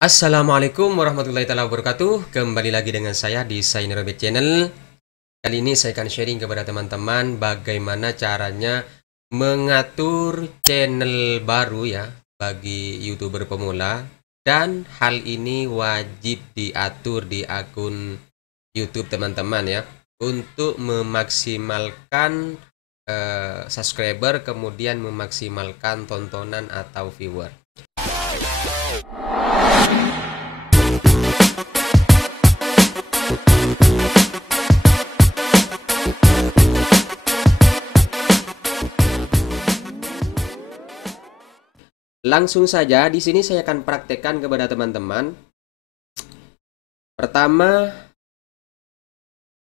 Assalamualaikum warahmatullahi wabarakatuh. Kembali lagi dengan saya di Sainrobit Channel. Kali ini saya akan sharing kepada teman-teman bagaimana caranya mengatur channel baru ya bagi YouTuber pemula, dan hal ini wajib diatur di akun YouTube teman-teman ya untuk memaksimalkan subscriber, kemudian memaksimalkan tontonan atau viewer. Langsung saja di sini saya akan praktekkan kepada teman-teman. Pertama,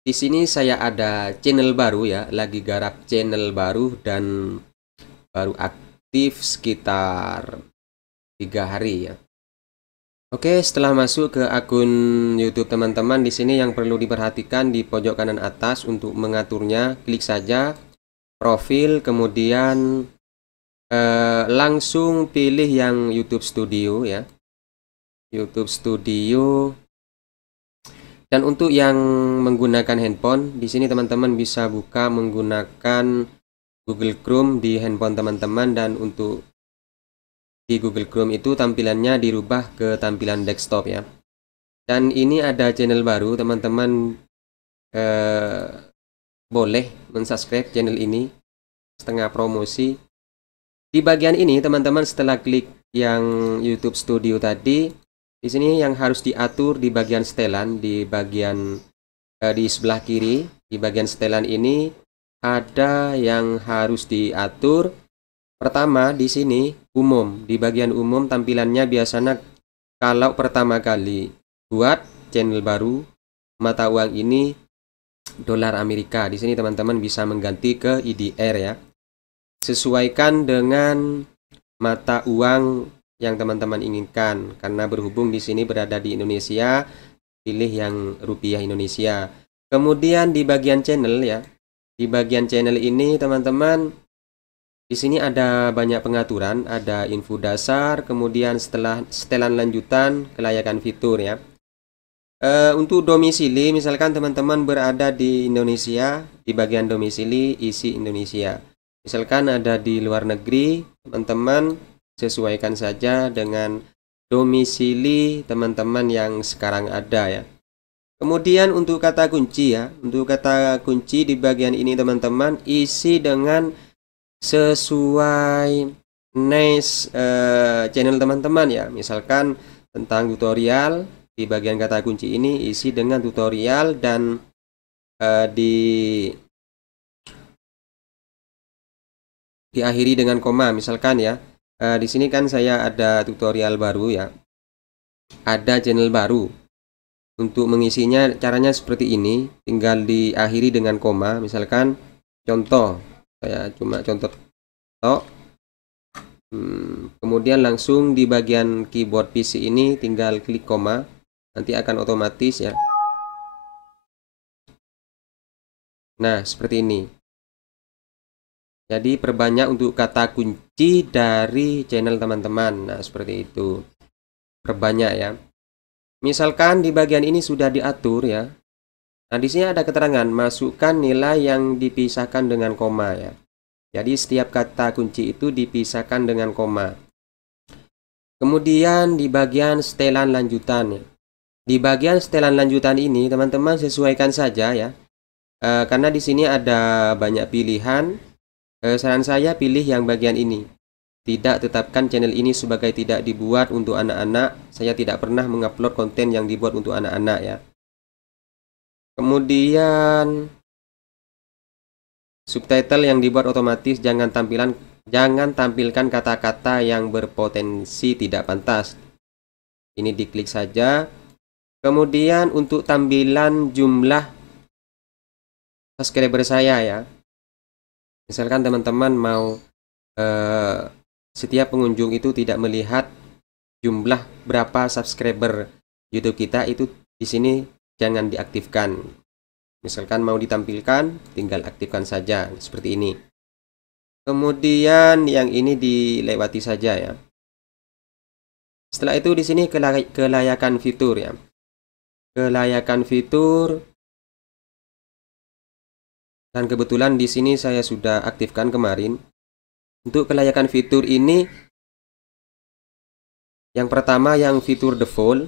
di sini saya ada channel baru ya, lagi garap channel baru dan baru aktif sekitar 3 hari ya. Oke, setelah masuk ke akun YouTube teman-teman, di sini yang perlu diperhatikan di pojok kanan atas untuk mengaturnya, klik saja profil, kemudian langsung pilih yang YouTube Studio ya. YouTube Studio. Dan untuk yang menggunakan handphone, di sini teman-teman bisa buka menggunakan Google Chrome di handphone teman-teman, dan untuk di Google Chrome itu tampilannya dirubah ke tampilan desktop ya. Dan ini ada channel baru, teman-teman boleh mensubscribe channel ini setengah promosi. Di bagian ini teman-teman setelah klik yang YouTube Studio tadi, di sini yang harus diatur di bagian setelan, di bagian di sebelah kiri, di bagian setelan ini ada yang harus diatur. Pertama di sini umum, di bagian umum tampilannya biasanya kalau pertama kali buat channel baru, mata uang ini dolar Amerika. Di sini teman-teman bisa mengganti ke IDR ya. Sesuaikan dengan mata uang yang teman-teman inginkan, karena berhubung di sini berada di Indonesia, pilih yang rupiah Indonesia. Kemudian di bagian channel ya, di bagian channel ini teman-teman, di sini ada banyak pengaturan, ada info dasar, kemudian setelah setelan lanjutan, kelayakan fitur ya. Untuk domisili, misalkan teman-teman berada di Indonesia, di bagian domisili isi Indonesia. Misalkan ada di luar negeri, teman-teman sesuaikan saja dengan domisili teman-teman yang sekarang ada ya. Kemudian untuk kata kunci ya, untuk kata kunci di bagian ini teman-teman isi dengan sesuai niche channel teman-teman ya. Misalkan tentang tutorial, di bagian kata kunci ini isi dengan tutorial, dan diakhiri dengan koma misalkan ya. Di sini kan saya ada tutorial baru ya, ada channel baru. Untuk mengisinya caranya seperti ini, tinggal diakhiri dengan koma, misalkan contoh, saya cuma contoh. Kemudian langsung di bagian keyboard PC ini tinggal klik koma, nanti akan otomatis ya. Nah seperti ini. Jadi perbanyak untuk kata kunci dari channel teman-teman. Nah seperti itu, perbanyak ya. Misalkan di bagian ini sudah diatur ya. Nah di sini ada keterangan masukkan nilai yang dipisahkan dengan koma ya. Jadi setiap kata kunci itu dipisahkan dengan koma. Kemudian di bagian setelan lanjutan ya. Di bagian setelan lanjutan ini teman-teman sesuaikan saja ya. Karena di sini ada banyak pilihan. Saran saya pilih yang bagian ini. Tidak tetapkan channel ini sebagai tidak dibuat untuk anak-anak. Saya tidak pernah mengupload konten yang dibuat untuk anak-anak ya. Kemudian subtitle yang dibuat otomatis, jangan tampilkan kata-kata yang berpotensi tidak pantas. Ini diklik saja. Kemudian untuk tampilan jumlah subscriber saya ya. Misalkan teman-teman mau setiap pengunjung itu tidak melihat jumlah berapa subscriber YouTube kita, itu di sini jangan diaktifkan. Misalkan mau ditampilkan, tinggal aktifkan saja seperti ini. Kemudian yang ini dilewati saja ya. Setelah itu di sini kelayakan fitur ya. Kelayakan fitur, dan kebetulan di sini saya sudah aktifkan kemarin. Untuk kelayakan fitur ini, yang pertama yang fitur default,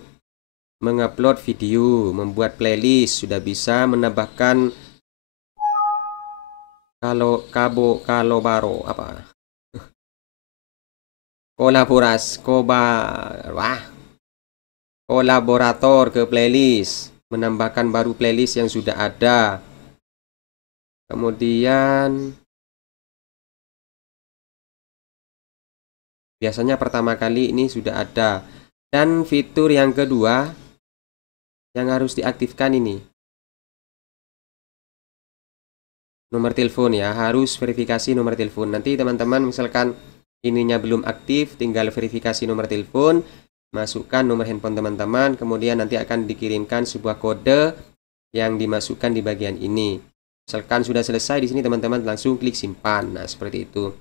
mengupload video, membuat playlist, sudah bisa menambahkan kalobaro apa? Kolaborator ke playlist, menambahkan baru playlist yang sudah ada. Kemudian biasanya pertama kali ini sudah ada. Dan fitur yang kedua yang harus diaktifkan ini, nomor telepon ya, harus verifikasi nomor telepon. Nanti teman-teman misalkan ininya belum aktif, tinggal verifikasi nomor telepon, masukkan nomor handphone teman-teman, kemudian nanti akan dikirimkan sebuah kode yang dimasukkan di bagian ini. Misalkan sudah selesai di sini teman-teman langsung klik simpan. Nah, seperti itu.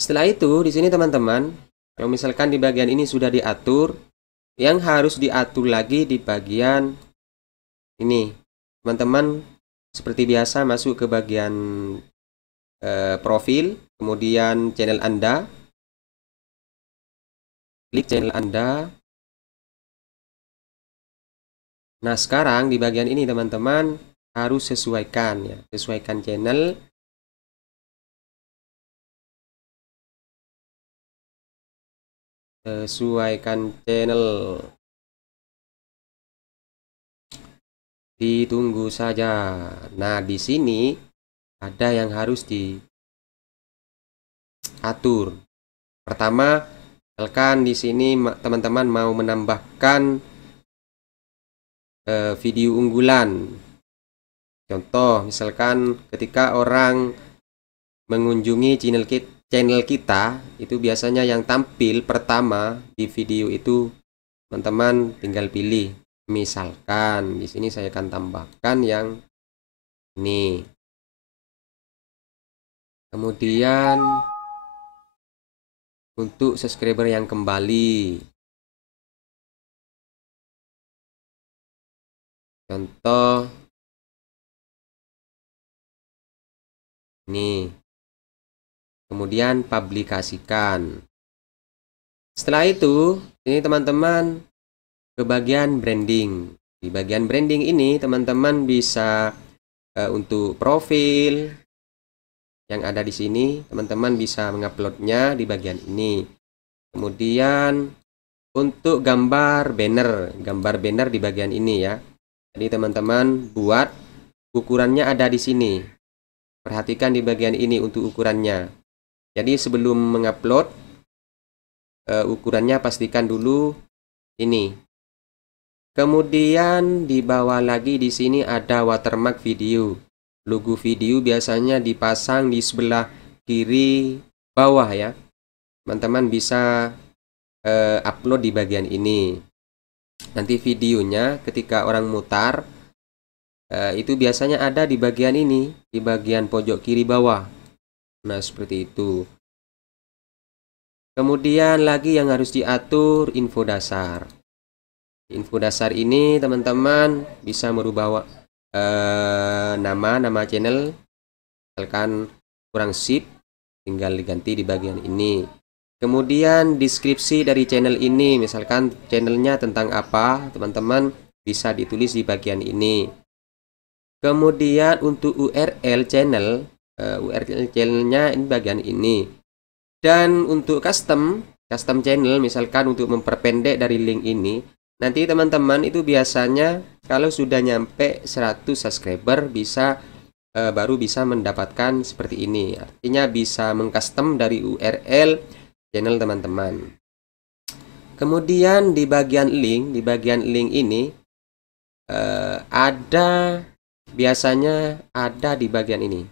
Setelah itu di sini teman-teman, kalau misalkan di bagian ini sudah diatur, yang harus diatur lagi di bagian ini. Teman-teman seperti biasa masuk ke bagian profil, kemudian channel Anda. Klik channel Anda. Nah, sekarang di bagian ini teman-teman harus sesuaikan ya, sesuaikan channel. Sesuaikan channel. Ditunggu saja. Nah, di sini ada yang harus diatur. Pertama, misalkan di sini teman-teman mau menambahkan video unggulan. Contoh, misalkan ketika orang mengunjungi channel kita, itu biasanya yang tampil pertama di video itu teman-teman tinggal pilih. Misalkan di sini saya akan tambahkan yang ini. Kemudian untuk subscriber yang kembali, contoh ini. Kemudian publikasikan. Setelah itu, ini teman-teman ke bagian branding. Di bagian branding ini teman-teman bisa untuk profil yang ada di sini, teman-teman bisa menguploadnya di bagian ini. Kemudian untuk gambar banner di bagian ini ya. Jadi teman-teman buat ukurannya ada di sini. Perhatikan di bagian ini untuk ukurannya. Jadi sebelum mengupload ukurannya pastikan dulu ini. Kemudian di bawah lagi di sini ada watermark video. Logo video biasanya dipasang di sebelah kiri bawah ya. Teman-teman bisa upload di bagian ini. Nanti videonya ketika orang mutar itu biasanya ada di bagian ini, di bagian pojok kiri bawah. Nah, seperti itu. Kemudian lagi yang harus diatur info dasar. Info dasar ini teman-teman bisa merubah nama channel. Misalkan kurang sip, tinggal diganti di bagian ini. Kemudian deskripsi dari channel ini, misalkan channelnya tentang apa, teman-teman bisa ditulis di bagian ini. Kemudian untuk URL channel, URL channelnya ini bagian ini. Dan untuk custom channel, misalkan untuk memperpendek dari link ini, nanti teman-teman itu biasanya kalau sudah nyampe 100 subscriber baru bisa mendapatkan seperti ini. Artinya bisa mengcustom dari URL channel teman-teman. Kemudian di bagian link ini biasanya ada di bagian ini.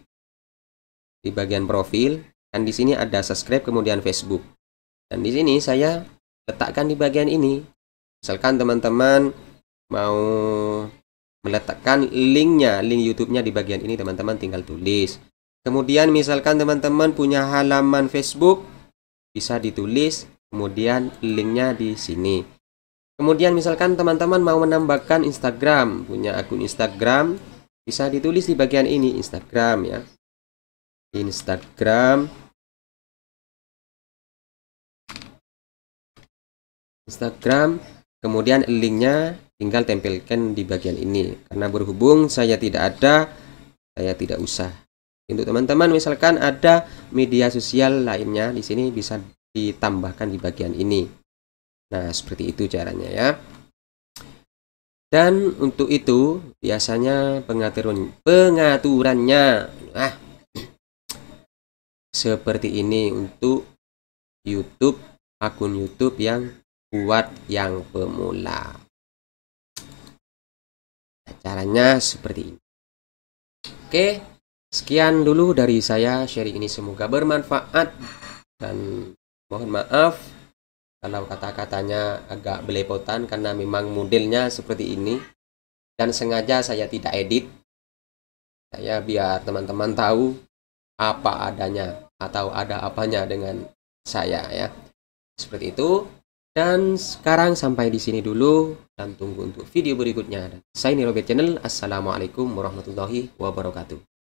Di bagian profil, dan di sini ada subscribe kemudian Facebook. Dan di sini saya letakkan di bagian ini. Misalkan teman-teman mau meletakkan link YouTube-nya di bagian ini, teman-teman tinggal tulis. Kemudian misalkan teman-teman punya halaman Facebook, bisa ditulis kemudian linknya di sini. Kemudian misalkan teman-teman mau menambahkan Instagram, punya akun Instagram, bisa ditulis di bagian ini Instagram ya. Instagram. Kemudian linknya tinggal tempelkan di bagian ini. Karena berhubung saya tidak ada, saya tidak usah. Untuk teman-teman misalkan ada media sosial lainnya di sini bisa ditambahkan di bagian ini. Nah, seperti itu caranya ya. Dan untuk itu biasanya pengaturannya seperti ini untuk YouTube, akun YouTube yang buat yang pemula. Caranya seperti ini. Oke, sekian dulu dari saya, sharing ini semoga bermanfaat dan mohon maaf kalau kata-katanya agak belepotan karena memang modelnya seperti ini dan sengaja saya tidak edit. Saya biar teman-teman tahu apa adanya atau ada apanya dengan saya ya. Seperti itu. Dan sekarang sampai di sini dulu dan tunggu untuk video berikutnya. Saya Nirobet Channel. Assalamualaikum warahmatullahi wabarakatuh.